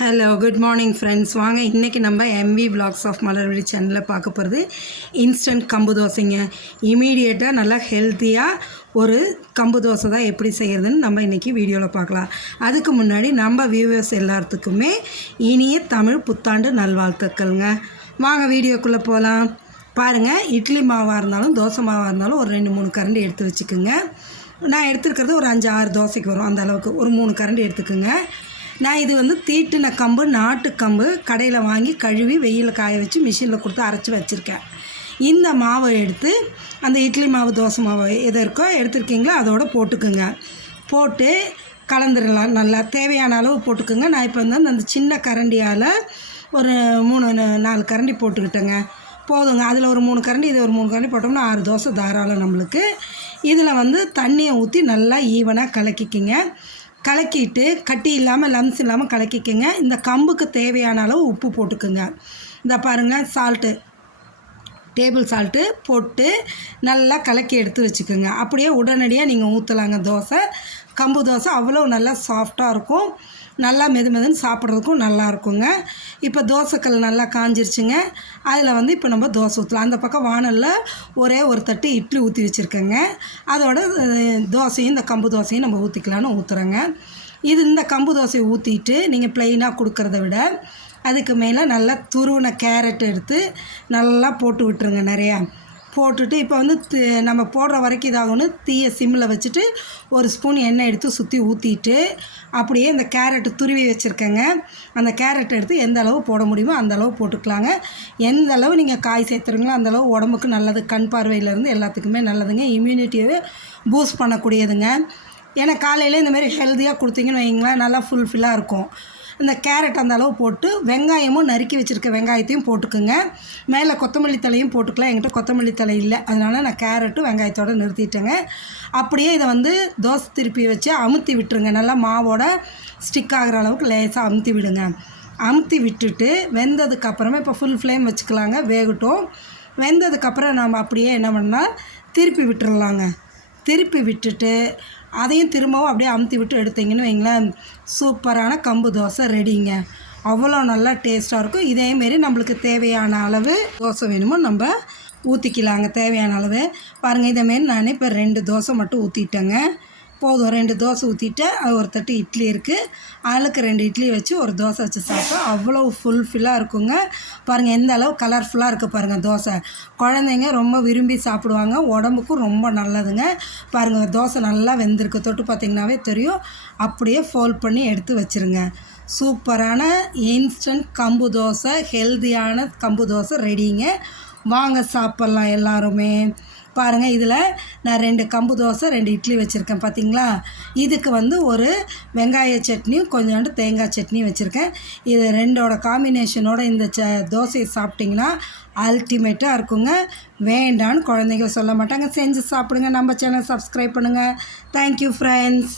Hello good morning friends. வாங்க இன்றைக்கி நம்ம எம்வி விலாக்ஸ் ஆஃப் மலர்விழி சேனலில் பார்க்க போகிறது இன்ஸ்டன்ட் கம்பு தோசைங்க. இமீடியட்டாக நல்லா ஹெல்த்தியாக ஒரு கம்பு தோசை தான் எப்படி செய்கிறதுன்னு நம்ம இன்றைக்கி வீடியோவில் பார்க்கலாம். அதுக்கு முன்னாடி நம்ம வியூவர்ஸ் எல்லாத்துக்குமே இனிய தமிழ் புத்தாண்டு நல்வாழ்த்துக்கள்ங்க. வாங்க வீடியோக்குள்ளே போகலாம். பாருங்கள், இட்லி மாவாக இருந்தாலும் தோசை மாவாக இருந்தாலும் ஒரு 2-3 கரண்டி எடுத்து வச்சுக்கோங்க. நான் எடுத்துருக்கிறது ஒரு 5-6 தோசைக்கு வரும். அந்த அளவுக்கு ஒரு 3 கரண்டி எடுத்துக்கோங்க. நான் இது தீட்டின கம்பு, நாட்டு கம்பு கடையில் வாங்கி கழுவி வெயிலில் காய வச்சு மிஷினில் கொடுத்து அரைச்சி வச்சுருக்கேன். இந்த மாவை எடுத்து அந்த இட்லி மாவு தோசை மாவு எது இருக்கோ எடுத்துருக்கீங்களோ அதோடு போட்டுக்குங்க. போட்டு கலந்துடலாம். நல்லா தேவையான அளவு போட்டுக்குங்க. நான் இப்போ அந்த சின்ன கரண்டியால் ஒரு 3-4 கரண்டி போட்டுக்கிட்டேங்க. போதுங்க. அதில் ஒரு 3 கரண்டி, இது ஒரு 3 கரண்டி போட்டோம்னா 6 தோசை தாராளம் நம்மளுக்கு. இதில் தண்ணியை ஊற்றி நல்லா ஈவனாக கலக்கிக்கிங்க. கலக்கிட்டு கட்டி இல்லாமல் லம்ஸ் இல்லாமல் கலக்கிக்கங்க. இந்த கம்புக்கு தேவையான அளவு உப்பு போட்டுக்குங்க. இந்த பாருங்கள், சால்ட்டு, டேபிள் சால்ட்டு போட்டு நல்லா கலக்கி எடுத்து வச்சுக்கோங்க. அப்படியே உடனடியாக நீங்கள் ஊற்றலாங்க. தோசை, கம்பு தோசை அவ்வளோ நல்லா சாஃப்டாக இருக்கும். நல்லா மெதுன்னு சாப்பிட்றதுக்கும் நல்லா இருக்குங்க. இப்போ தோசைக்கல் நல்லா காஞ்சிருச்சுங்க. அதில் இப்போ நம்ம தோசை ஊற்றலாம். அந்த பக்கம் வானலில் ஒரே ஒரு தட்டு இட்லி ஊற்றி வச்சுருக்கேங்க. அதோட தோசையும் இந்த கம்பு தோசையும் நம்ம ஊற்றிக்கலான்னு ஊற்றுறேங்க. இந்த கம்பு தோசையை ஊற்றிட்டு நீங்கள் ப்ளெயினாக கொடுக்குறத விட அதுக்கு மேலே நல்லா துருவின கேரட் எடுத்து நல்லா போட்டு விட்டுருங்க. நிறையா போட்டுட்டு இப்போ நம்ம போடுற வரைக்கும் இதாகணும்னு தீயை சிம்மில் வச்சுட்டு ஒரு ஸ்பூன் எண்ணெய் எடுத்து சுற்றி ஊற்றிட்டு அப்படியே இந்த கேரட்டு துருவி வச்சுருக்கேங்க. அந்த கேரட் எடுத்து எந்த அளவு போட முடியுமோ அந்த அளவு போட்டுக்கலாங்க. எந்த அளவு நீங்கள் காய் சேர்த்துறீங்களோ அந்தளவு உடம்புக்கு நல்லது. கண் பார்வையிலேருந்து எல்லாத்துக்குமே நல்லதுங்க. இம்யூனிட்டியை பூஸ்ட் பண்ணக்கூடியதுங்க. ஏன்னா காலையில் இந்தமாரி ஹெல்த்தியாக கொடுத்தீங்கன்னு வைங்களேன், நல்லா ஃபுல்ஃபில்லாக இருக்கும். இந்த கேரட் அந்த அளவு போட்டு வெங்காயமும் நறுக்கி வச்சுருக்க வெங்காயத்தையும் போட்டுக்குங்க. மேலே கொத்தமல்லி தலையும் போட்டுக்கலாம். என்கிட்ட கொத்தமல்லி தலை இல்லை, அதனால் நான் கேரட்டும் வெங்காயத்தோடு நிறுத்திட்டேங்க. அப்படியே இதை தோசை திருப்பி வச்சு அமுத்தி விட்டுருங்க. நல்லா மாவோட ஸ்டிக் ஆகிற அளவுக்கு லேசாக அமுத்தி விடுங்க. அமுத்தி விட்டுட்டு வெந்ததுக்கப்புறமா இப்போ ஃபுல் ஃப்ளேம் வச்சுக்கலாங்க. வேகட்டும். வெந்ததுக்கப்புறம் நம்ம அப்படியே என்ன பண்ணால் திருப்பி விட்டுறலாங்க. திருப்பி விட்டுட்டு அதையும் திரும்பவும் அப்படியே அமுத்தி விட்டு எடுத்தீங்கன்னு வைங்களேன், சூப்பரான கம்பு தோசை ரெடிங்க. அவ்வளோ நல்லா டேஸ்ட்டாக இருக்கும். இதேமாரி நம்மளுக்கு தேவையான அளவு தோசை வேணுமோ நம்ம ஊற்றிக்கலாங்க. தேவையான அளவு பாருங்கள். இதேமாரி நான் இப்போ 2 தோசை மட்டும் ஊற்றிட்டேங்க. போதும். 2 தோசை ஊற்றிட்டு அது ஒரு தட்டு இட்லி இருக்குது. ஆளுக்கு 2 இட்லி வச்சு ஒரு தோசை வச்சு சாப்பிட்டா அவ்வளோ ஃபுல்ஃபில்லாக இருக்குங்க. பாருங்கள் எந்த அளவு கலர்ஃபுல்லாக இருக்குது பாருங்கள் தோசை. குழந்தைங்க ரொம்ப விரும்பி சாப்பிடுவாங்க. உடம்புக்கும் ரொம்ப நல்லதுங்க. பாருங்கள் தோசை நல்லா வெந்திருக்கு. தொட்டு பார்த்திங்கனாவே தெரியும். அப்படியே ஃபோல்ட் பண்ணி எடுத்து வச்சுருங்க. சூப்பரான இன்ஸ்டன்ட் கம்பு தோசை, ஹெல்தியான கம்பு தோசை ரெடிங்க. வாங்க சாப்பிட்லாம் எல்லாருமே. பாருங்கள், இதில் நான் 2 கம்பு தோசை 2 இட்லி வச்சுருக்கேன் பார்த்திங்களா. இதுக்கு ஒரு வெங்காய சட்னியும் கொஞ்சோண்டு தேங்காய் சட்னியும் வச்சுருக்கேன். இது 2ஓட காம்பினேஷனோட இந்த தோசையை சாப்பிட்டிங்கன்னா அல்டிமேட்டாக இருக்குங்க. வேண்டான்னு குழந்தைங்க சொல்ல மாட்டாங்க. செஞ்சு சாப்பிடுங்க. நம்ம சேனல் சப்ஸ்கிரைப் பண்ணுங்கள். Thank you friends.